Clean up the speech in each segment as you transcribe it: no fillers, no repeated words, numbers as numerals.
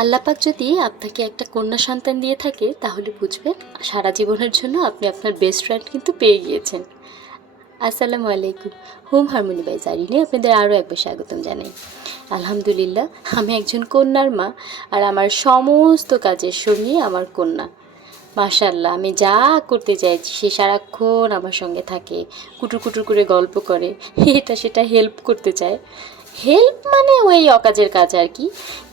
আল্লাপাক যদি আপনাকে একটা কন্যা সন্তান দিয়ে থাকে তাহলে বুঝবেন সারা জীবনের জন্য আপনি আপনার বেস্ট ফ্রেন্ড কিন্তু পেয়ে গিয়েছেন। আসসালামু আলাইকুম। হোম হারমোনি বাই জারিনে আপনাদের আরও একবার স্বাগতম জানাই। আলহামদুলিল্লাহ, আমি একজন কন্যার মা, আর আমার সমস্ত কাজের সঙ্গী আমার কন্যা। মাশাআল্লাহ, আমি যা করতে চাইছি সে সারাক্ষণ আমার সঙ্গে থাকে, কুটুর কুটুর করে গল্প করে, এটা সেটা হেল্প করতে চায়। হেল্প মানে ওই অকাজের কাজ আর কি,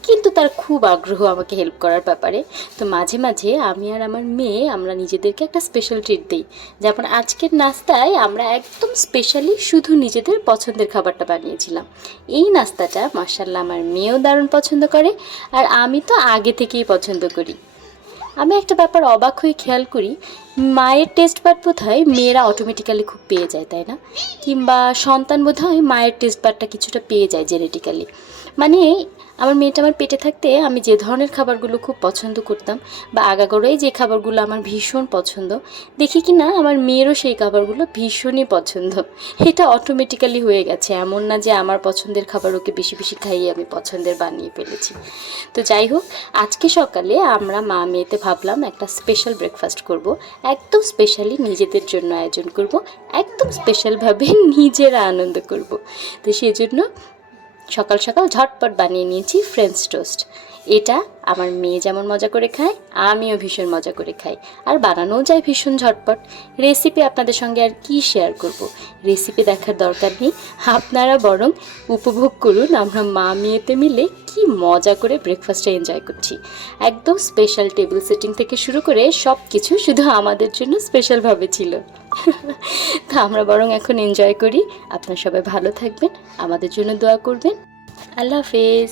কিন্তু তার খুব আগ্রহ আমাকে হেল্প করার ব্যাপারে। তো মাঝে মাঝে আমি আর আমার মেয়ে আমরা নিজেদেরকে একটা স্পেশাল ট্রিট দিই। যেমন আজকের নাস্তায় আমরা একদম স্পেশালি শুধু নিজেদের পছন্দের খাবারটা বানিয়েছিলাম। এই নাস্তাটা মাশাআল্লাহ আমার মেয়েও দারুণ পছন্দ করে, আর আমি তো আগে থেকেই পছন্দ করি। আমি একটা ব্যাপার অবাক হয়ে খেয়াল করি, মায়ের টেস্ট বাড বোধ হয় মেয়েরা অটোমেটিক্যালি খুব পেয়ে যায়, তাই না? কিংবা সন্তান বোধ হয় মায়ের টেস্ট বাডটা কিছুটা পেয়ে যায় জেনেটিক্যালি। মানে আমার মেয়েটা আমার পেটে থাকতে আমি যে ধরনের খাবারগুলো খুব পছন্দ করতাম, বা আগাগোড়াই যে খাবারগুলো আমার ভীষণ পছন্দ, দেখি কি না আমার মেয়েরও সেই খাবারগুলো ভীষণই পছন্দ। এটা অটোমেটিক্যালি হয়ে গেছে, এমন না যে আমার পছন্দের খাবার ওকে বেশি বেশি খাইয়ে আমি পছন্দের বানিয়ে ফেলেছি। তো যাই হোক, আজকে সকালে আমরা মা মেয়েতে ভাবলাম একটা স্পেশাল ব্রেকফাস্ট করব। একদম স্পেশালি নিজেদের জন্য আয়োজন করব, একদম স্পেশালভাবে নিজেরা আনন্দ করব। তো সেজন্য সকাল সকাল ঝটপট বানিয়ে নিয়েছি ফ্রেঞ্চ টোস্ট। এটা আমার মেয়ে যেমন মজা করে খায়, আমিও ভীষণ মজা করে খাই, আর বানানোও যায় ভীষণ ঝটপট। রেসিপি আপনাদের সঙ্গে আর কি শেয়ার করব, রেসিপি দেখার দরকার নেই, আপনারা বরং উপভোগ করুন আমরা মা মেয়েতে মিলে কি মজা করে ব্রেকফাস্টটা এনজয় করছি। একদম স্পেশাল টেবিল সেটিং থেকে শুরু করে সব কিছু শুধু আমাদের জন্য স্পেশালভাবে ছিল। তা আমরা বরং এখন এনজয় করি। আপনারা সবাই ভালো থাকবেন, আমাদের জন্য দোয়া করবেন। আল্লাহ হাফেজ।